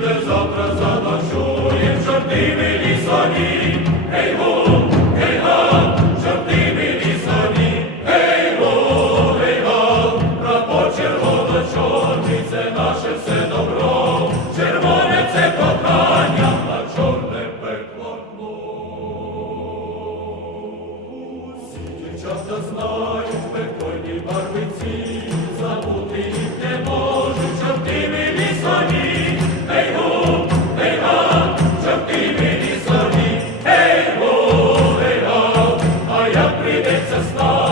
де завтра заночуєм, чорти милі соні, го, гей га, чорти милі соні, гей го, гей га, прапор червоно-чорний, наше все добро, червоне це кохання, а чорне пекло кло. Усі знають пекло. Jesus, Lord.